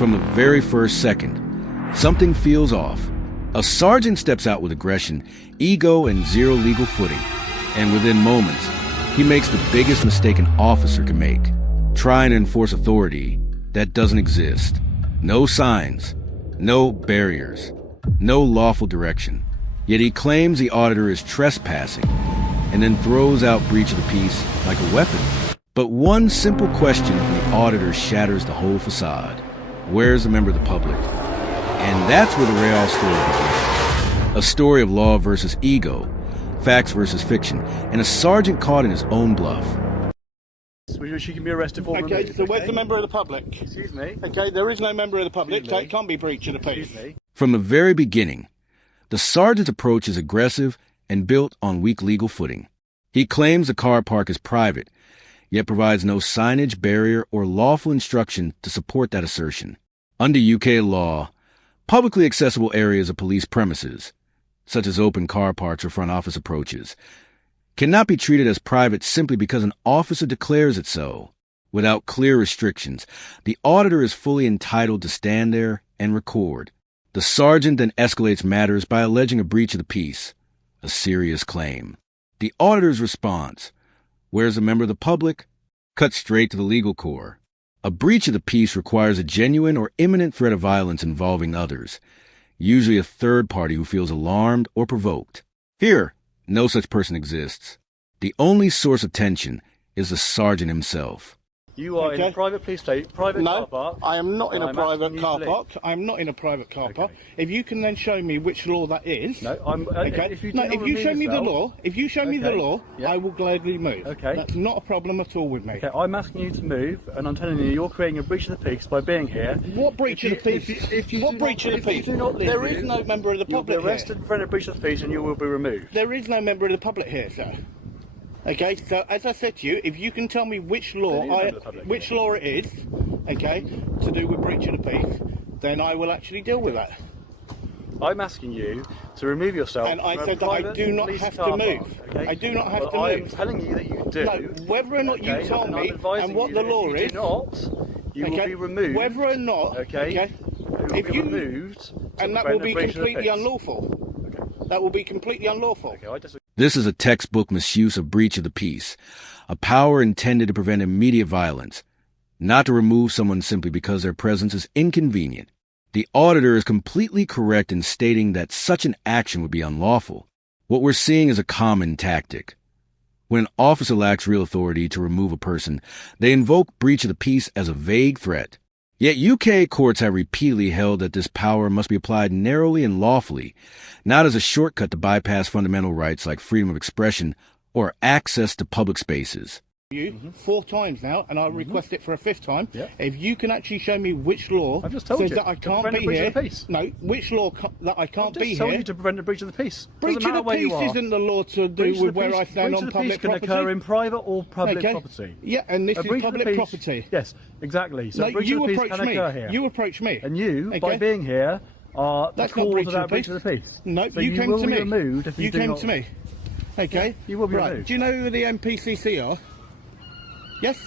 From the very first second, something feels off. A sergeant steps out with aggression, ego, and zero legal footing. And within moments, he makes the biggest mistake an officer can make, trying to enforce authority that doesn't exist. No signs, no barriers, no lawful direction. Yet he claims the auditor is trespassing and then throws out breach of the peace like a weapon. But one simple question from the auditor shatters the whole facade. Where's a member of the public? And that's where the Real story begins. A story of law versus ego, facts versus fiction, and a sergeant caught in his own bluff. She can be arrested for Okay, removed, so where's the member of the public? Excuse me? Okay, there is no member of the public, so it can't be breach of the peace. Excuse me? From the very beginning, the sergeant's approach is aggressive and built on weak legal footing. He claims the car park is private, yet provides no signage, barrier, or lawful instruction to support that assertion. Under UK law, publicly accessible areas of police premises, such as open car parks or front office approaches, cannot be treated as private simply because an officer declares it so. Without clear restrictions, the auditor is fully entitled to stand there and record. The sergeant then escalates matters by alleging a breach of the peace, a serious claim. The auditor's response, where's a member of the public, cuts straight to the legal core. A breach of the peace requires a genuine or imminent threat of violence involving others, usually a third party who feels alarmed or provoked. Here, no such person exists. The only source of tension is the sergeant himself. You are in a private police station, private car park. I am not in a private car park. I am not in a private car park. If you can then show me which law that is. No, I'm. Okay. If you show me the law, yeah. I will gladly move. Okay. That's not a problem at all with me. Okay, I'm asking you to move, and I'm telling you, you're creating a breach of the peace by being here. What breach of the peace? What breach of the peace? There is no member of the public You'll be arrested here. for a breach of the peace, and you will be removed. There is no member of the public here, sir. Okay, so as I said to you, if you can tell me which law it is, okay, to do with breach of the peace, then I will actually deal with that. I'm asking you to remove yourself. And I said that I do not have to move. Okay? I do not have to I'm move. telling you that you do. No, whether or not you tell me and what the law is. If you do not, you will be removed. Whether or not, okay, if you removed, and that will be completely unlawful. Okay. That will be completely unlawful. Okay, I disagree. This is a textbook misuse of breach of the peace, a power intended to prevent immediate violence, not to remove someone simply because their presence is inconvenient. The auditor is completely correct in stating that such an action would be unlawful. What we're seeing is a common tactic. When an officer lacks real authority to remove a person, they invoke breach of the peace as a vague threat. Yet UK courts have repeatedly held that this power must be applied narrowly and lawfully, not as a shortcut to bypass fundamental rights like freedom of expression or access to public spaces. You 4 times now, and I'll request it for a 5th time. Yeah. If you can actually show me which law I've just told says you, that I to can't prevent be a breach here. of the peace. No, which law that I can't be I've just told here. you to prevent a breach of the peace. Breach Doesn't of matter the where you peace are. isn't the law to do with where I stand on public property. Breach of the peace can occur in private or public property. Yeah, and this is public property. Yes, exactly. So No, breach you of the peace approach can me. occur here. You approach me. And you, by being here, are the cause of that breach of the peace. No, so you came will to be me. removed if You do came not... to me. Okay. Yeah, you will be right. removed. Do you know who the MPCC are? Yes.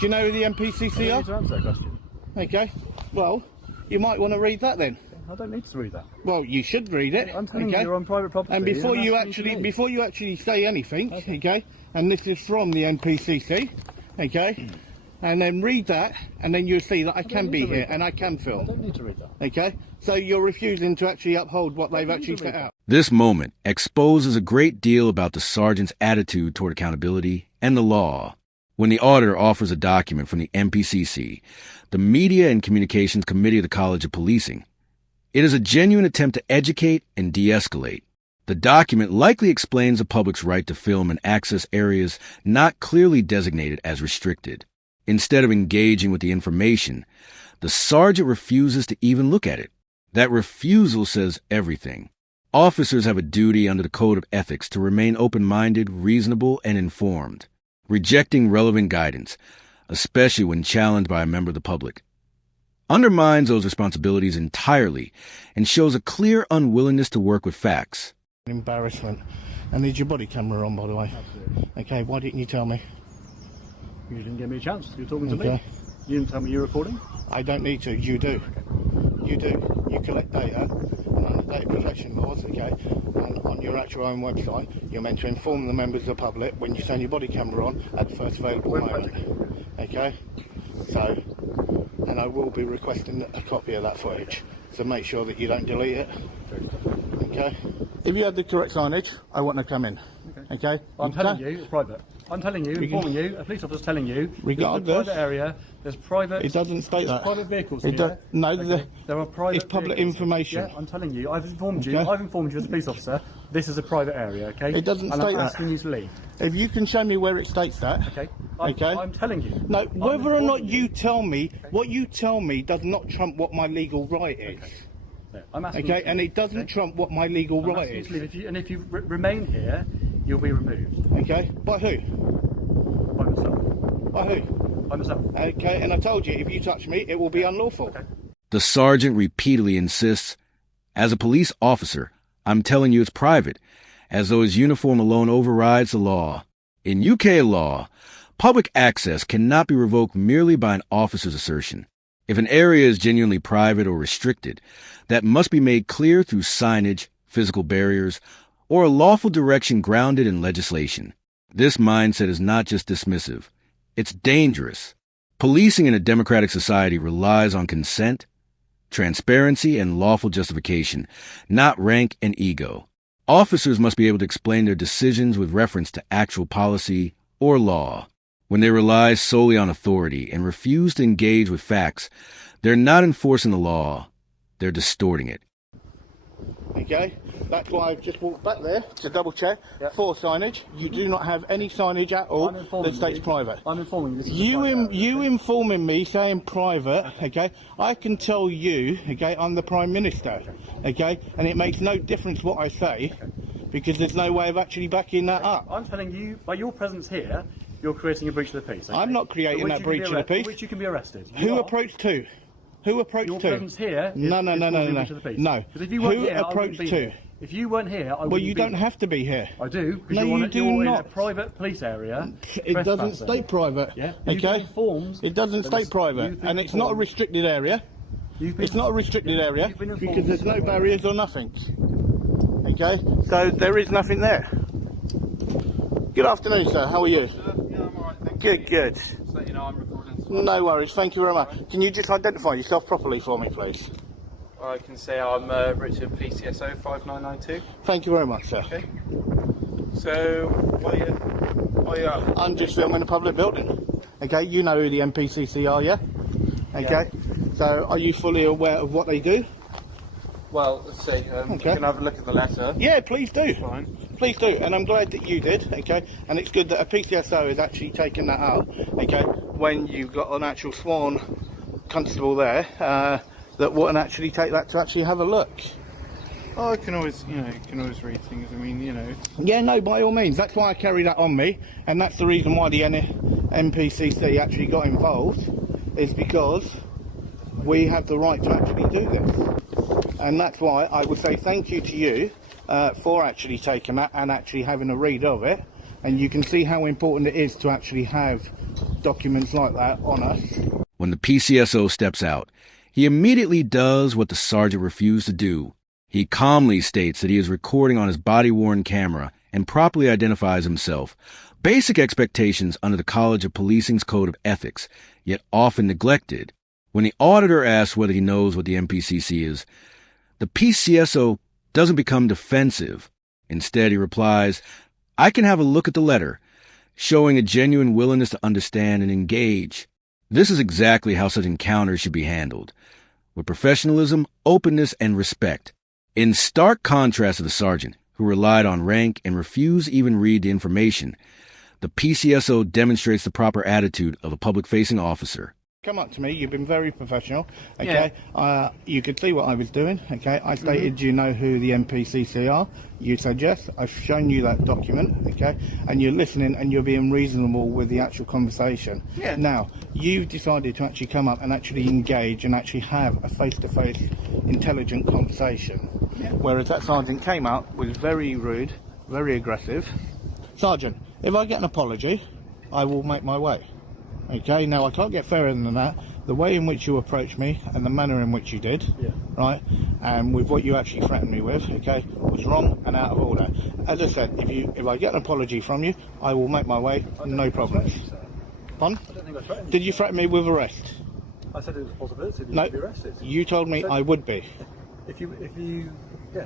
Do you know who the MPCC I are? need to answer that question. Okay. Well, you might want to read that then. I don't need to read that. Well, you should read it. I'm telling you, you're on private property. And before you actually say anything, okay, and this is from the NPCC, okay, and then read that, and then you'll see that I can be here and I can I film. don't need to read that. Okay, so you're refusing to actually uphold what they've actually set out. This moment exposes a great deal about the sergeant's attitude toward accountability and the law. When the auditor offers a document from the MPCC, the Media and Communications Committee of the College of Policing, it is a genuine attempt to educate and de-escalate. The document likely explains the public's right to film and access areas not clearly designated as restricted. Instead of engaging with the information, the sergeant refuses to even look at it. That refusal says everything. Officers have a duty under the Code of Ethics to remain open-minded, reasonable, and informed, rejecting relevant guidance, especially when challenged by a member of the public, undermines those responsibilities entirely and shows a clear unwillingness to work with facts. Embarrassment. And is your body camera on, by the way? Absolutely. Okay, why didn't you tell me? You didn't give me a chance. You're talking to Okay. me. You didn't tell me you're recording? I don't need to. You do. You do. You collect data, and under data protection laws, okay, and on your actual own website, you're meant to inform the members of the public when you turn your body camera on at the first available moment. Okay? So, and I will be requesting a copy of that footage, so make sure that you don't delete it. Okay? If you had the correct signage, I want to come in. Okay? I'm telling you, it's private. I'm telling you, informing you, a police officer's telling you, regardless, there's a private area, there's private... It doesn't state that. Private vehicles it here. No, okay. There are private it's public vehicles. information. Yeah, I'm telling you, I've informed you, Okay. I've informed you as a police officer, this is a private area, okay? It doesn't and state I'm that. asking you to leave. If you can show me where it states that. Okay. I'm telling you. No, whether or not you tell me, what you tell me does not trump what my legal right is. Okay. Yeah, I'm asking Okay, you to and leave, it doesn't trump what my legal right is. If you remain here, you'll be removed. Okay, by who? By myself. By who? By myself. Okay, and I told you, if you touch me, it will be unlawful. Okay. The sergeant repeatedly insists, as a police officer, I'm telling you it's private, as though his uniform alone overrides the law. In UK law, public access cannot be revoked merely by an officer's assertion. If an area is genuinely private or restricted, that must be made clear through signage, physical barriers, or a lawful direction grounded in legislation. This mindset is not just dismissive. It's dangerous. Policing in a democratic society relies on consent, transparency, and lawful justification, not rank and ego. Officers must be able to explain their decisions with reference to actual policy or law. When they rely solely on authority and refuse to engage with facts, they're not enforcing the law, they're distorting it. Okay, that's why I've just walked back there to double check for signage. You do not have any signage at all that states private. I'm informing you. This is You informing me saying private, okay, I can tell you, okay, I'm the Prime Minister, okay, and it makes no difference what I say, because there's no way of actually backing that up. I'm telling you, by your presence here, you're creating a breach of the peace. Okay? I'm not creating that breach of the peace. For which you can be arrested. Who approached who? Who approached Your who? presence here is No. breach of the peace. No. Because if you weren't Who here, approached I wouldn't be who? here. If you weren't here, I wouldn't Well, you be don't here. have to be here. I do. Because No, you do you're not. in a private police area. It doesn't trespassing. state private. Yeah. You've been Okay. informed It doesn't that state it's- private, you've been and it's not a informed- restricted area. It's not a restricted area You've been informed because there's no it's not barriers or nothing. Okay, so there is nothing there. Good afternoon, sir. How are you? Yeah, I'm alright, thank you. Good. Just let you know I'm recording. No worries. Thank you very much. Can you just identify yourself properly for me, please? I can say I'm Richard PCSO 5992. Thank you very much, sir. Okay. So, what are you I'm just filming a public building. Okay, you know who the MPCC are, yeah? Okay. So, are you fully aware of what they do? Well, let's see. You can have a look at the letter. Yeah, please do. Fine. Please do, and I'm glad that you did, okay? And it's good that a PCSO has actually taken that out, okay? When you've got an actual sworn constable there, that wouldn't actually take that to actually have a look. Oh, I can always, you can always read things. I mean, Yeah, no, by all means. That's why I carry that on me, and that's the reason why the MPCC actually got involved, is because we have the right to actually do this. And that's why I would say thank you to you for actually taking that and actually having a read of it. And you can see how important it is to actually have documents like that on us. When the PCSO steps out, he immediately does what the sergeant refused to do. He calmly states that he is recording on his body-worn camera and properly identifies himself. Basic expectations under the College of Policing's Code of Ethics, yet often neglected. When the auditor asks whether he knows what the MPCC is, the PCSO doesn't become defensive. Instead, he replies, I can have a look at the letter, showing a genuine willingness to understand and engage. This is exactly how such encounters should be handled, with professionalism, openness, and respect. In stark contrast to the sergeant, who relied on rank and refused to even read the information, the PCSO demonstrates the proper attitude of a public-facing officer. Come up to me, you've been very professional, okay? You could see what I was doing, okay? I stated you know who the MPCC are. You said yes, I've shown you that document, okay? And you're listening and you're being reasonable with the actual conversation. Yeah. Now, you've decided to actually come up and actually engage and actually have a face-to-face intelligent conversation. Yeah. Whereas that sergeant came out, was very rude, very aggressive. Sergeant, if I get an apology, I will make my way. Okay, now I can't get fairer than that. The way in which you approached me and the manner in which you did, right, and with what you actually threatened me with, okay, was wrong and out of order. As I said, if I get an apology from you, I will make my way, no problems. Pardon? I don't think I threatened you. Did you threaten me with arrest? I said it was a possibility that you No, could be arrested. you told me I would be. If you, yeah,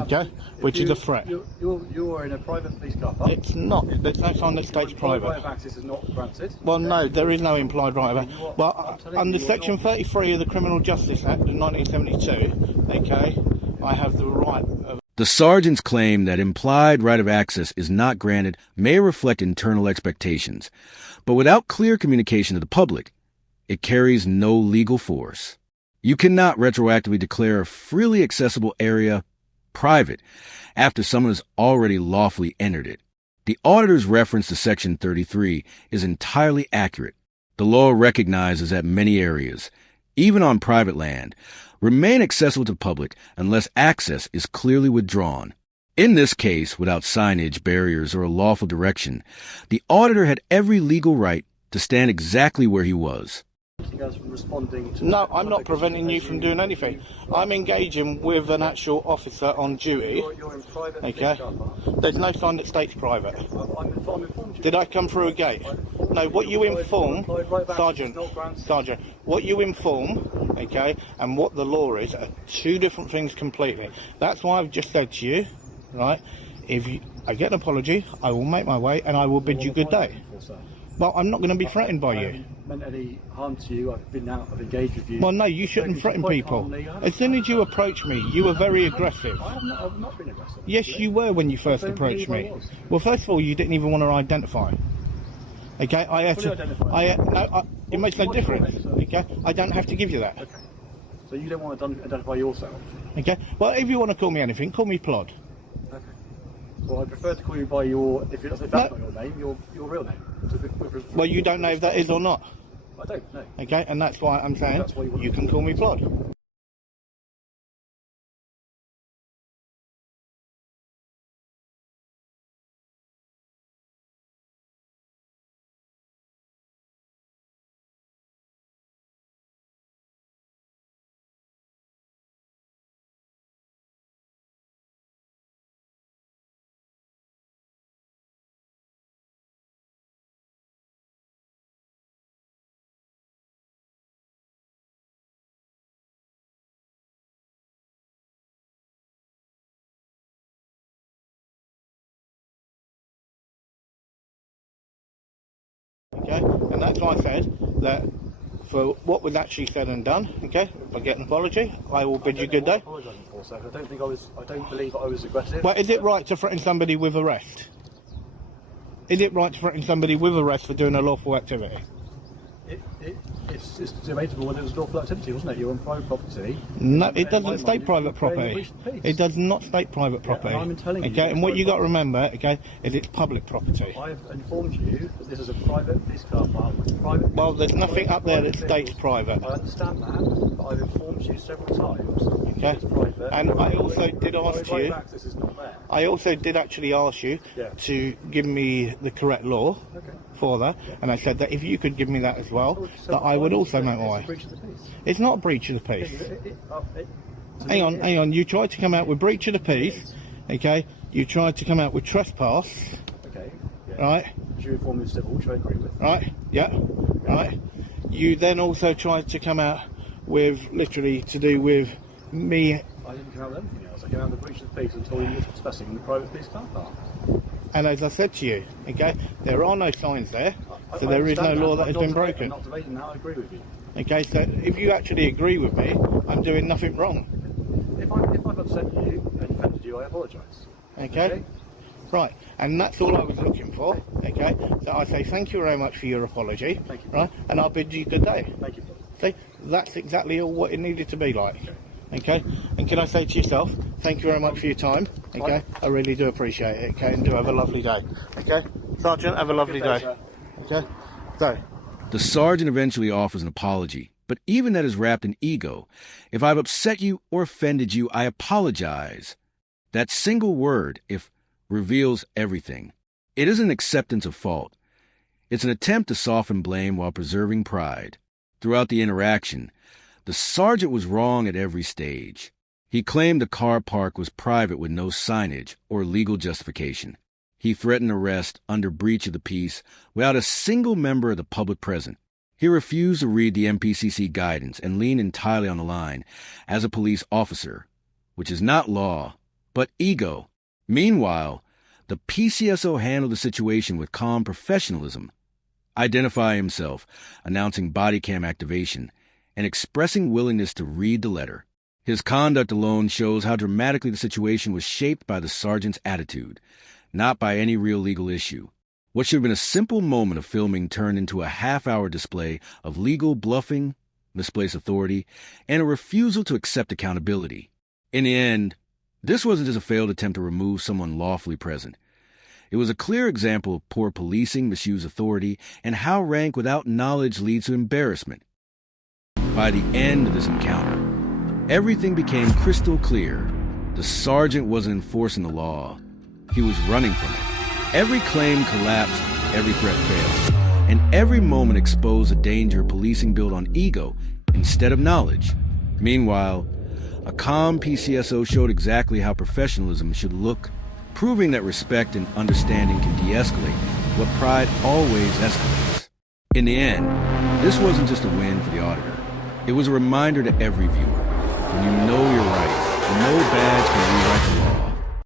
Okay, which is a threat. You're in a private police car park. It's not. There's no sign that states Implied right private. of access is not granted. Well, no, there is no implied right of You are- Well, I'm telling under you, you're Section not- 33 of the Criminal Justice Act of 1972, okay, I have the right of... The sergeant's claim that implied right of access is not granted may reflect internal expectations, but without clear communication to the public, it carries no legal force. You cannot retroactively declare a freely accessible area private after someone has already lawfully entered it. The auditor's reference to Section 33 is entirely accurate. The law recognizes that many areas, even on private land, remain accessible to the public unless access is clearly withdrawn. In this case, without signage, barriers, or a lawful direction, the auditor had every legal right to stand exactly where he was. Responding to No, I'm not preventing you from doing anything. I'm engaging with an actual officer on duty. You're in private Okay. police car park. There's no sign that states private. I'm informed you. Did I come through a gate? No, what you inform, Sergeant, what you inform, okay, and what the law is are two different things completely. That's why I've just said to you, right, I get an apology, I will make my way and I will bid you good day. Well, I'm not going to be threatened by I you. haven't meant any harm to you. I've been out, I've engaged with you. Well, no, you shouldn't threaten people. As soon as you approached me, you were very aggressive. I've not been aggressive. Yes, you were when you first don't approached believe me. I was. Well, first of all, you didn't even want to identify. Okay, I had Fully to. identify. It makes no What's your difference. name, sir? Okay, I don't have to give you that. Okay. So you don't want to identify yourself? Okay, well, if you want to call me anything, call me Plod. Okay. Well, I prefer to call you by your, if that's not your name, your real name. Well, you don't know if that is or not. I don't know. Okay, and that's why I'm saying That's why you want you to- can call me Plod. Okay, and that's why I said that for what was actually said and done, okay, if I get an apology, I will bid you good day. Apologising for, sir. I don't believe that I was aggressive. Well, is it right to threaten somebody with arrest? Is it right to threaten somebody with arrest for doing a lawful activity? It's debatable whether it was lawful activity, wasn't it? You're on private property. No, it In my doesn't state mind, private you're creating a property. breach of peace. It does not state private property. I'm telling you, Okay, and what it's you got to private. remember, okay, is it's public property. I've informed you that this is a private police car park with private. Well, there's nothing up there that states vehicles. private. I understand that, but I've informed you several times. Okay. It's private. And I also did My ask right you. of access is not there. I also did actually ask you Yeah. to give me the correct law Okay. for that, and I said that if you could give me that as well, So that I would also make my it's a way. breach of the peace. It's not a breach of the peace. To Hang me, on. You tried to come out with breach of the peace, okay? You tried to come out with trespass, Okay. Yeah. right? Did you inform me of civil, which I agree with? Right? Yeah. Right. You then also tried to come out with literally to do with me, I didn't come out with anything else. I came out with the breach of the peace and told you you're trespassing in the private police car park. and as I said to you, okay, there are no signs there, I so there is no understand law that. that has I'm been not broken. I'm not debating that. I agree with you. Okay, so if you actually agree with me, I'm doing nothing wrong. If I've upset you and offended you, I apologise. Okay? Right, and that's all I was looking for. Okay, so I say thank you very much for your apology. Thank you. Right, and I'll bid you good day. Thank you. See, that's exactly all what it needed to be like. Okay, and can I say to yourself, thank you very much for your time. Okay, I really do appreciate it. Okay, and do have a lovely day. Okay, Sergeant, have a lovely Good day, day. sir. Okay, so. The sergeant eventually offers an apology, but even that is wrapped in ego. If I've upset you or offended you, I apologize. That single word, if reveals everything. It isn't acceptance of fault. It's an attempt to soften blame while preserving pride. Throughout the interaction, the sergeant was wrong at every stage. He claimed the car park was private with no signage or legal justification. He threatened arrest under breach of the peace without a single member of the public present. He refused to read the MPCC guidance and leaned entirely on the line as a police officer, which is not law, but ego. Meanwhile, the PCSO handled the situation with calm professionalism, identifying himself, announcing body cam activation, and expressing willingness to read the letter. His conduct alone shows how dramatically the situation was shaped by the sergeant's attitude, not by any real legal issue. What should have been a simple moment of filming turned into a half-hour display of legal bluffing, misplaced authority, and a refusal to accept accountability. In the end, this wasn't just a failed attempt to remove someone lawfully present. It was a clear example of poor policing, misused authority, and how rank without knowledge leads to embarrassment. By the end of this encounter, everything became crystal clear. The sergeant wasn't enforcing the law. He was running from it. Every claim collapsed, every threat failed, and every moment exposed the danger of policing built on ego instead of knowledge. Meanwhile, a calm PCSO showed exactly how professionalism should look, proving that respect and understanding can de-escalate what pride always escalates. In the end, this wasn't just a win for the auditor. It was a reminder to every viewer: when you know your rights, no badge can rewrite the law.